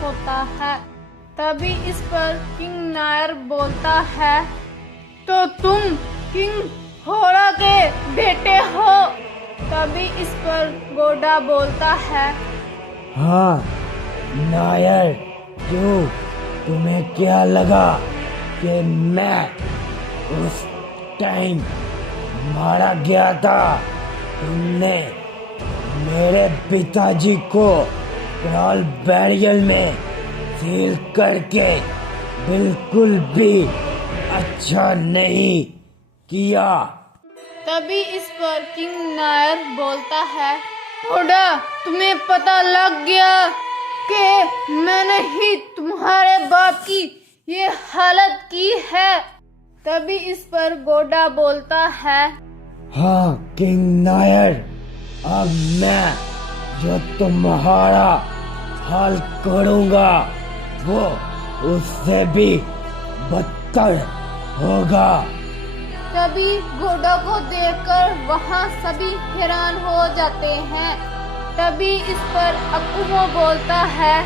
होता है। तभी इस पर किंग नायर बोलता है, तो तुम किंग होड़ा के बेटे हो। तभी इस पर घोड़ा बोलता है, हाँ नायर, क्यों? तुम्हें क्या लगा कि मैं उस टाइम मारा गया था? तुमने मेरे पिताजी को क्रॉल बैरियल में सील करके बिल्कुल भी अच्छा नहीं किया। तभी इस पर किंग नायर बोलता है, घोड़ा, तुम्हें पता लग गया कि मैंने ही तुम्हारे बाप की ये हालत की है। तभी इस पर घोड़ा बोलता है, हाँ किंग नायर, अब मैं जो तुम्हारा हाल करूँगा वो उससे भी बदतर होगा। तभी घोड़ा को देखकर वहाँ सभी हैरान हो जाते हैं। तभी इस पर अकुमो बोलता है,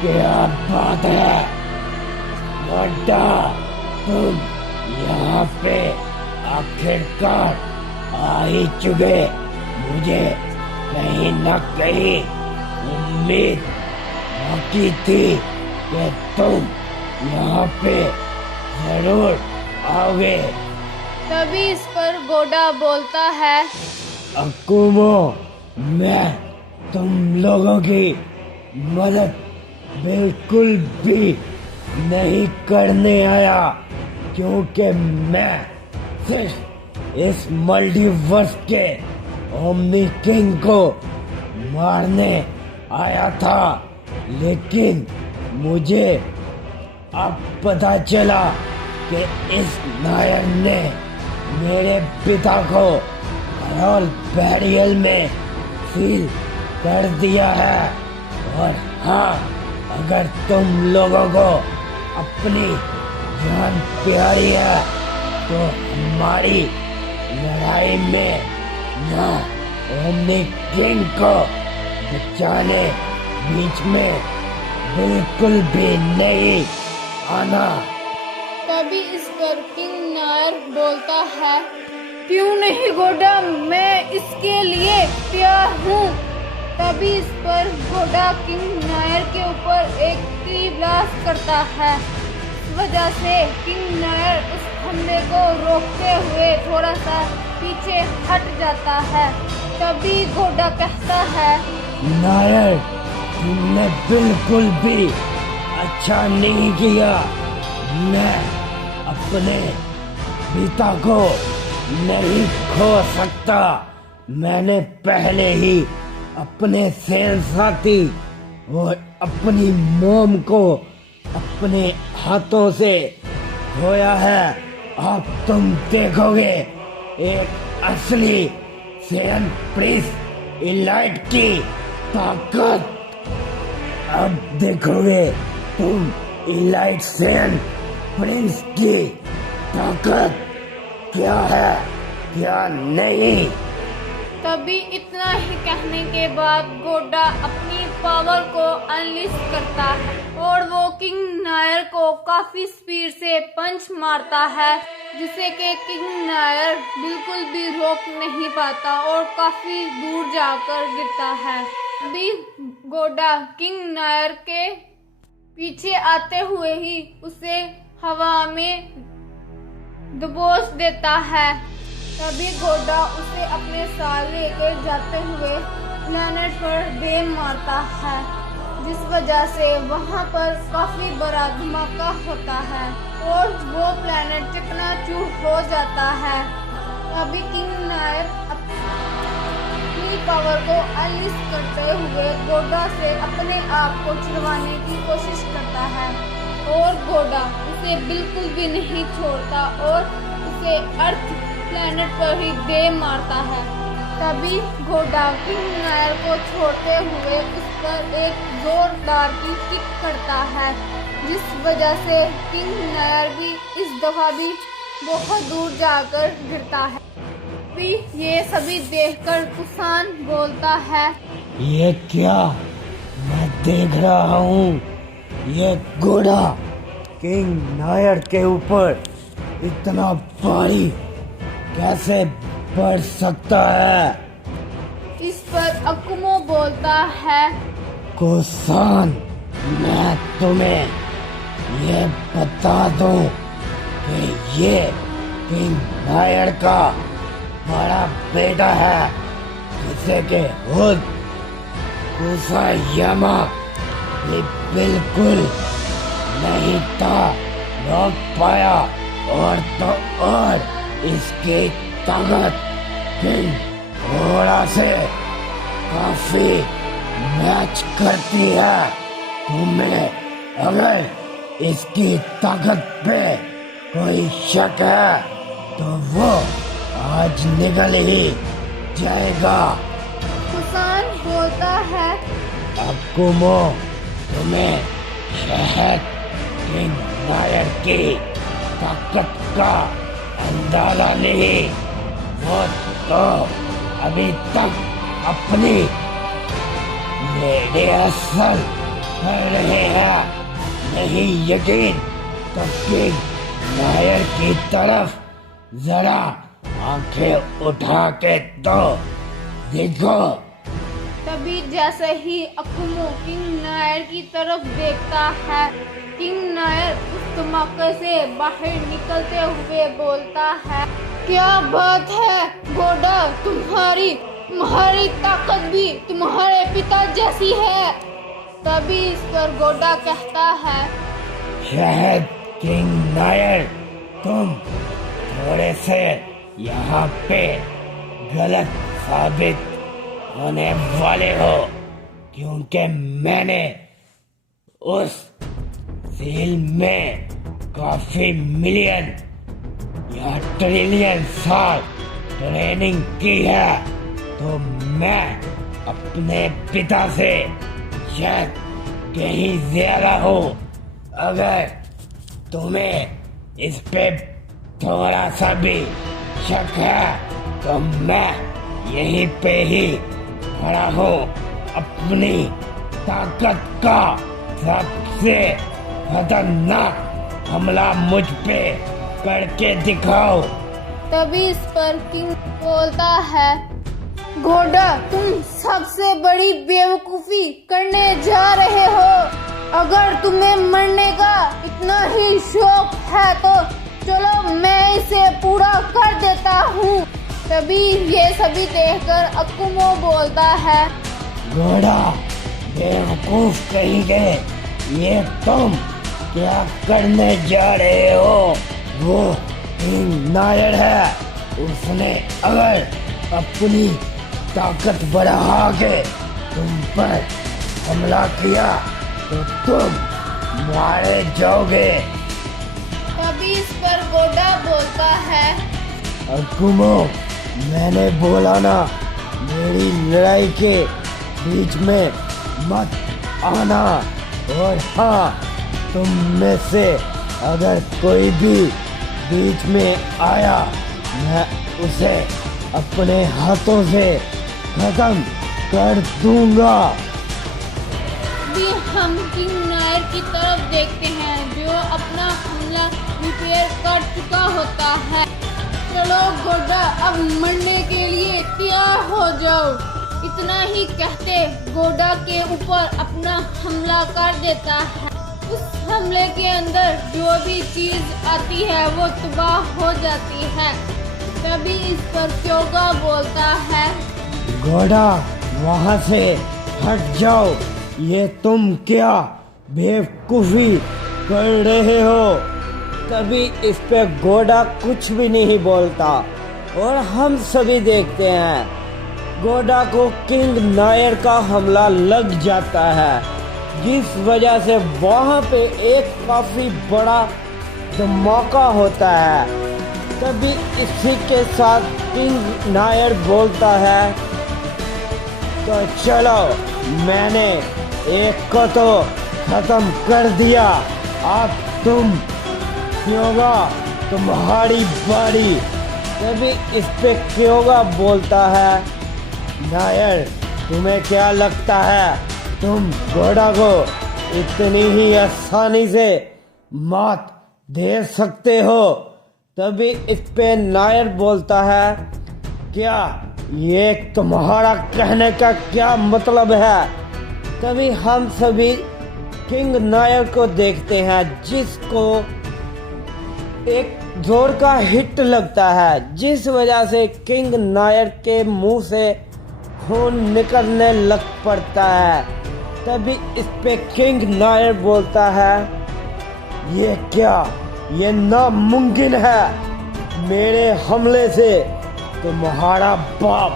क्या बात है घोड़ा, तुम यहाँ पे आखिरकार आ ही चुके। मुझे कहीं न कहीं उम्मीद बाकी थी कि तुम यहाँ पे जरूर आओगे। तभी इस पर घोड़ा बोलता है, अकुमो, मैं तुम लोगों की मदद बिल्कुल भी नहीं करने आया, क्योंकि मैं सिर्फ इस मल्टीवर्स के ओमनी किंग को मारने आया था। लेकिन मुझे अब पता चला कि इस नायर ने मेरे पिता को क्रॉल बैरियल में सील कर दिया है। और हाँ, अगर तुम लोगों को अपनी जान प्यारी है तो हमारी लड़ाई में ना ओमनी किंग को बचाने बीच में बिल्कुल भी नहीं आना। तभी इस पर किंग नायर बोलता है, क्यों नहीं घोड़ा, मैं इसके लिए तैयार हूँ। तभी इस पर घोड़ा किंग नायर के ऊपर एक ट्री ब्लास्ट करता है। इस वजह से किंग नायर उस हमले को रोकते हुए थोड़ा सा पीछे हट जाता है। तभी घोड़ा कहता है, नायर, तुमने बिल्कुल भी अच्छा नहीं किया। मैं अपने पिता को नहीं खो सकता। मैंने पहले ही अपने सेना साथी और अपनी मोम को अपने हाथों से खोया है। अब तुम देखोगे एक असली सेन प्रिंस इलाइट की ताकत। अब देखोगे तुम इलाइट सेन प्रिंस की ताकत क्या है क्या नहीं। तभी इतना ही कहने के बाद घोड़ा अपनी पावर को अनलिश करता है और वो किंग नायर को काफी स्पीड से पंच मारता है, जिसे कि किंग नायर बिल्कुल भी रोक नहीं पाता और काफी दूर जाकर गिरता है। तभी घोड़ा किंग नायर के पीछे आते हुए ही उसे हवा में दबोच देता है। तभी घोड़ा उसे अपने साथ लेकर जाते हुए प्लेनेट पर दे मारता है, जिस वजह से वहां पर काफी बड़ा धमाका होता है और वो प्लेनेट चकनाचूर हो जाता है। तभी किंग नायर अपनी पावर को अनलिश करते हुए घोड़ा से अपने आप को छुड़वाने की कोशिश करता है और घोड़ा उसे बिल्कुल भी नहीं छोड़ता और उसे अर्थ प्लेनेट पर ही दे मारता है। तभी घोड़ा किंग नायर को छोड़ते हुए उस पर एक जोरदार की किक करता है, जिस वजह से किंग नायर भी इस दफा भी बहुत दूर जाकर गिरता है। भी ये सभी देखकर कुसान बोलता है, ये क्या मैं देख रहा हूँ? ये घोड़ा किंग नायर के ऊपर इतना भारी कैसे बढ़ सकता है? इस पर अकुमो बोलता है, कुसान, मैं तुम्हें ये बता दूं कि ये किंग नायर का बड़ा बेटा है, जिसे के खुद कुसायामा भी बिल्कुल नहीं था रोक पाया। और तो और इसकी ताकत किंग घोड़ा से काफी मैच करती है। तुम्हें अगर इसकी ताकत पे कोई शक है तो वो आज निकल ही जाएगा। कुसान बोलता है, अकुमो, तुम्हें शहद किंग नायर की ताकत का अंदाजा नहीं। वो तो अभी तक अपनी रिहर्सल कर रहे हैं। नहीं यकीन तो किंग नायर की तरफ जरा आंखें उठा के तो देखो। तभी जैसे ही अकुमो किंग नायर की तरफ देखता है, किंग नायर उस धमाके से बाहर निकलते हुए बोलता है, क्या बात है घोड़ा, तुम्हारी ताकत भी तुम्हारे पिता जैसी है। तभी इस पर घोड़ा कहता है, शायद किंग नायर तुम थोड़े से यहाँ पे गलत साबित होने वाले हो, क्योंकि मैंने उस सील में काफी मिलियन या ट्रिलियन साल ट्रेनिंग की है। तो मैं अपने पिता से शायद कहीं ज्यादा हूँ। अगर तुम्हें इस पे थोड़ा सा भी शक है तो मैं यहीं पे ही खड़ा हूँ। अपनी ताकत का सबसे खतरनाक हमला मुझ पे करके दिखाओ। तभी इस पर किंग बोलता है, घोड़ा, तुम सबसे बड़ी बेवकूफी करने जा रहे हो। अगर तुम्हें मरने का इतना ही शौक है तो चलो मैं इसे पूरा कर देता हूँ। तभी ये सभी देखकर अकुमो बोलता है, घोड़ा, बेवकूफ कहीं गए, ये तुम क्या करने जा रहे हो? वो किंग नायर है, उसने अगर अपनी ताकत बढ़ा के तुम पर हमला किया तो तुम मारे जाओगे। तभी इस पर घोड़ा बोलता है, अकुमो, मैंने बोला ना, मेरी लड़ाई के बीच में मत आना। और हाँ, तुम में से अगर कोई भी बीच में आया, मैं उसे अपने हाथों से खत्म कर दूंगा। भी हम किंग नायर की तरफ देखते हैं, जो अपना हमला रिपेयर कर चुका होता है। चलो घोड़ा, अब मरने के लिए तैयार हो जाओ। इतना ही कहते घोड़ा के ऊपर अपना हमला कर देता है। उस हमले के अंदर जो भी चीज आती है वो तबाह हो जाती है। तभी इस पर क्योगा बोलता है, घोड़ा, वहाँ से हट जाओ। ये तुम क्या बेवकूफी कर रहे हो? तभी इस पे घोड़ा कुछ भी नहीं बोलता और हम सभी देखते हैं घोड़ा को किंग नायर का हमला लग जाता है, जिस वजह से वहाँ पे एक काफी बड़ा धमाका होता है। तभी इसी के साथ किंग नायर बोलता है, तो चलो, मैंने एक को तो खत्म कर दिया, अब तुम क्योगा, तुम्हारी बारी। तभी इस पे क्योगा बोलता है, नायर, तुम्हें क्या लगता है तुम घोड़ा को इतनी ही आसानी से मात दे सकते हो। तभी इस पे नायर बोलता है, क्या ये तुम्हारा कहने का क्या मतलब है? तभी हम सभी किंग नायर को देखते हैं, जिसको एक जोर का हिट लगता है, जिस वजह से किंग नायर के मुंह से खून निकलने लग पड़ता है। तभी इस पे किंग नायर बोलता है, ये क्या, ये नामुमकिन है। मेरे हमले से तुम्हारा बाप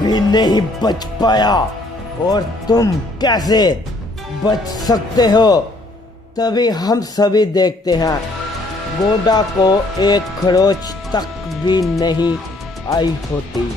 भी नहीं बच पाया और तुम कैसे बच सकते हो? तभी हम सभी देखते हैं गोडा को एक खरोच तक भी नहीं आई होती।